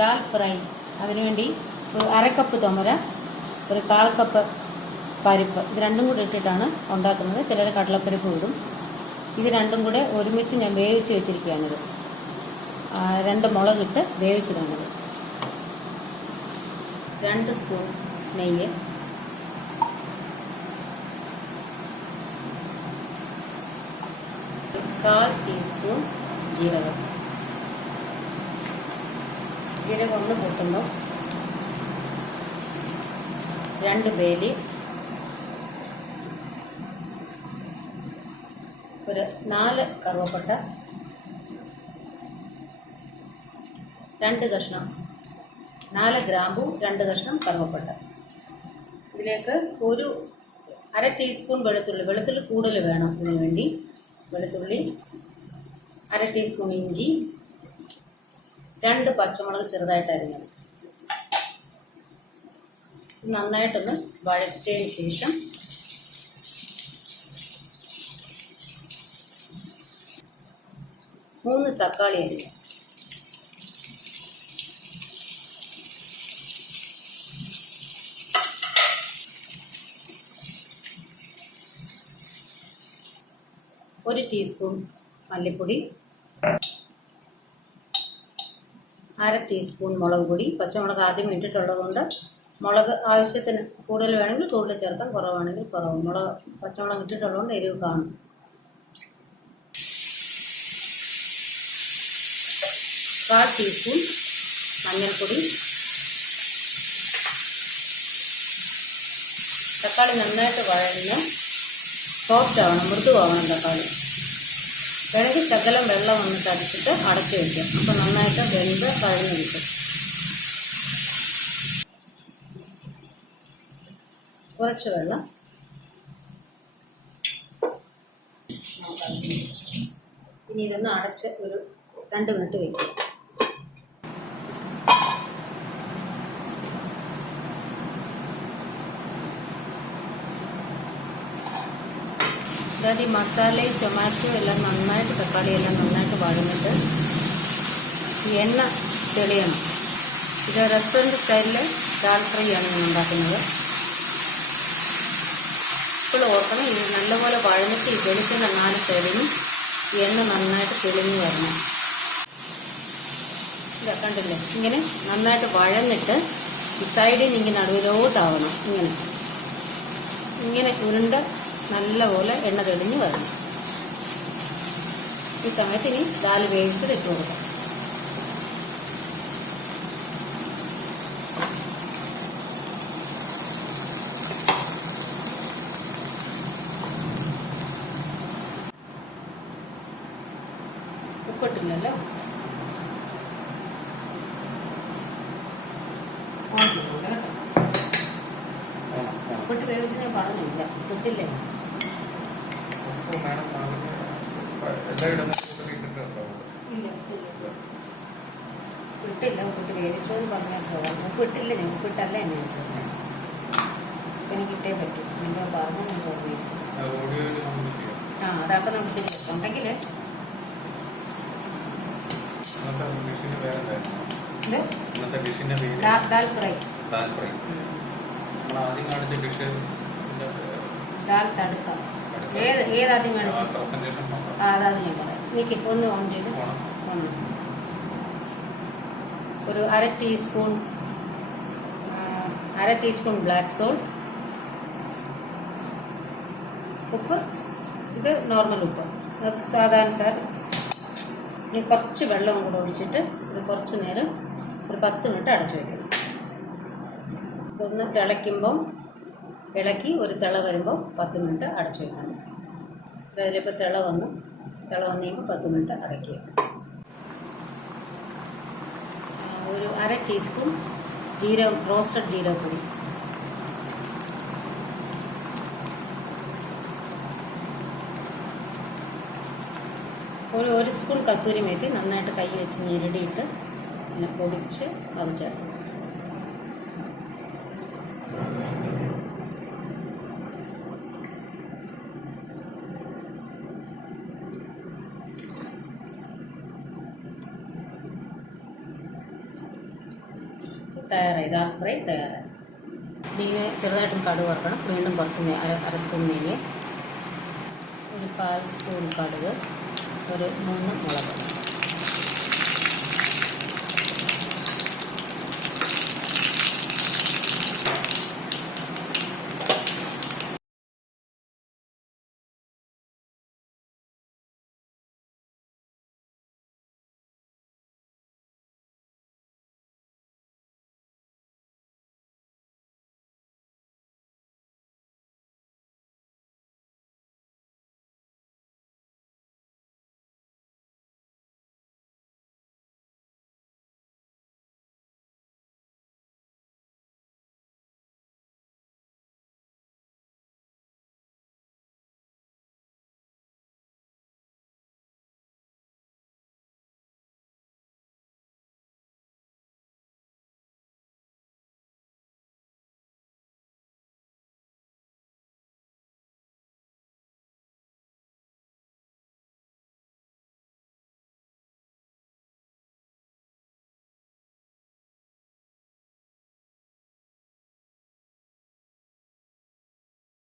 Dal fry. അതിനുവേണ്ടി ഒരു അരക്കപ്പ് തുമര, ഒരു 1/4 കപ്പ് പരിപ്പ്, ഇത് രണ്ടും കൂടി ഇട്ടിട്ടാണ് ഉണ്ടാക്കുന്നത്. ചിലർ കടലപ്പരിപ്പ് ഇടും. ഇത് രണ്ടും കൂടെ ഒരുമിച്ച് ഞാൻ വേവിച്ച് വെച്ചിരിക്കുകയാണിത്. 2 മുളകിട്ട് വേവിച്ചതാണിത്. 2 സ്പൂൺ നെയ്യ്, 1/4 ടീസ്പൂൺ ജീരകം. ജീരകം ഒന്ന് പൊട്ടുമ്പോൾ 2 ബേ ലീഫ്, ഒരു 4 കറുവപ്പട്ട, 2 കഷ്ണം 4 ഗ്രാമ്പൂ, 2 കഷ്ണം കറുവപ്പട്ട. ഇതിലേക്ക് ഒരു 1/2 ടീസ്പൂൺ വെളുത്തുള്ളി കൂടുതൽ വേണം ഇതിനു വേണ്ടി. വെളുത്തുള്ളി, 1/2 ടീസ്പൂൺ ഇഞ്ചി, 2 പച്ചമുളക് ചെറുതായിട്ട് അരിഞ്ഞത്. നന്നായിട്ടൊന്ന് വഴറ്റിയതിന് ശേഷം 3 തക്കാളി അരിഞ്ഞത്. ഒരു ടീസ്പൂൺ മല്ലിപ്പൊടി, 1/2 ടീസ്പൂൺ മുളക് പൊടി. പച്ചമുളക് ആദ്യം ഇട്ടിട്ടുള്ളതുകൊണ്ട് മുളക് ആവശ്യത്തിന് കൂടുതൽ വേണമെങ്കിൽ കൂടുതൽ ചേർക്കാം, കുറവാണെങ്കിൽ കുറവ്. പച്ചമുളക് ഇട്ടിട്ടുള്ളതുകൊണ്ട് എരിവ് കാണും. കാൽ ടീസ്പൂൺ മഞ്ഞൾപ്പൊടി. തക്കാളി നന്നായിട്ട് വഴഞ്ഞ് സോഫ്റ്റ് ആവണം, മൃദുവാവണം തക്കാളി. വേണമെങ്കിൽ ശകലം വെള്ളം വന്നിട്ട് അടിച്ചിട്ട് അടച്ചു വയ്ക്കാം. അപ്പോൾ നന്നായിട്ട് വെന്ത് കഴിഞ്ഞ് കിട്ടും. കുറച്ച് വെള്ളം. ഇനി ഇതൊന്ന് അടച്ച് ഒരു 2 മിനിറ്റ് വയ്ക്കും. അതായത് ഈ മസാലയും ടൊമാറ്റോ എല്ലാം നന്നായിട്ട്, തക്കാളിയെല്ലാം നന്നായിട്ട് വഴഞ്ഞിട്ട് ഈ എണ്ണ തെളിയണം. ഇത് റെസ്റ്റോറൻറ്റ് സ്റ്റൈലിൽ ദാൽ ഫ്രൈ ആണ് ഞാൻ ഉണ്ടാക്കുന്നത്. ഇപ്പോൾ ഓർക്കണം, ഇത് നല്ലപോലെ വഴഞ്ഞിട്ട് ഈ വെളിച്ചെണ്ണ 4 സൈഡിലും ഈ എണ്ണ നന്നായിട്ട് തെളിഞ്ഞ് വരണം. ഇത് കണ്ടില്ലേ, ഇങ്ങനെ നന്നായിട്ട് വഴന്നിട്ട് ഈ സൈഡിൽ നിന്ന് ഇങ്ങനെ നടുവിലോട്ടാവണം. ഇങ്ങനെ ഉരുണ്ട് നല്ലപോലെ എണ്ണ തെളിഞ്ഞ് വരണം. ഈ സമയത്ത് ഇനി ദാൽ വേവിച്ചത് ഇട്ട് കൊടുക്കാം. ഉപ്പിട്ടില്ലല്ലോ. ഉപ്പിട്ട് വേവിച്ച് ഞാൻ പറഞ്ഞില്ല, ഉപ്പിട്ടില്ലേ. ഉപ്പിട്ടില്ല, ഉപ്പിട്ട് വേവിച്ചോന്ന് പറഞ്ഞപ്പോൾ ഉപ്പിട്ടില്ല. ഞാൻ ഉപ്പിട്ടല്ല എന്നെ വേവിച്ചത്. എനിക്ക് ഇട്ടേ പറ്റും. നിങ്ങൾ പറഞ്ഞു ഞാൻ ഓർമ്മയില്ല. അതപ്പം നമുക്ക് ശരി ഉണ്ടെങ്കിൽ ദാൽ ഫ്രൈ, ദാൽ തടുക്ക, ഏതാദ്യം കാണിച്ചു അതാത് ഞാൻ പറയാം. എനിക്ക് ഒന്ന് ഓൺ ചെയ്ത് ഒരു 1/2 ടീസ്പൂൺ ബ്ലാക്ക് സോൾട്ട്, ഉപ്പ് ഇത് നോർമൽ ഉപ്പ്, അത് സ്വാദാനുസാരം. ഇനി കുറച്ച് വെള്ളവും കൂടെ ഒഴിച്ചിട്ട് ഇത് കുറച്ച് നേരം ഒരു 10 മിനിറ്റ് അടച്ചു വയ്ക്കണം. ഇതൊന്ന് തിളയ്ക്കുമ്പം ഇളക്കി ഒരു തിള വരുമ്പോൾ 10 മിനിറ്റ് അടച്ചു വയ്ക്കണം. അതിലിപ്പോൾ തിള വന്ന് കഴിയുമ്പോൾ 10 മിനിറ്റ് അടയ്ക്കുക. ഒരു 1/2 ടീസ്പൂൺ റോസ്റ്റഡ് ജീരകപ്പൊടി, ഒരു സ്പൂൺ കസൂരി മേത്തി നന്നായിട്ട് കൈ വെച്ച് ഞെരടിയിട്ട് പിന്നെ പൊടിച്ച് അത് ചേർക്കും. തയ്യാറായി. ദാൽ ഫ്രൈ തയ്യാറായി. നെയ്യ് ചെറുതായിട്ടും കടുക് വറുക്കണം. വീണ്ടും കുറച്ച് അര സ്പൂൺ നെയ്യ്, ഒരു 1/4 സ്പൂൺ കടുക്, ഒരു 3 മുളക്.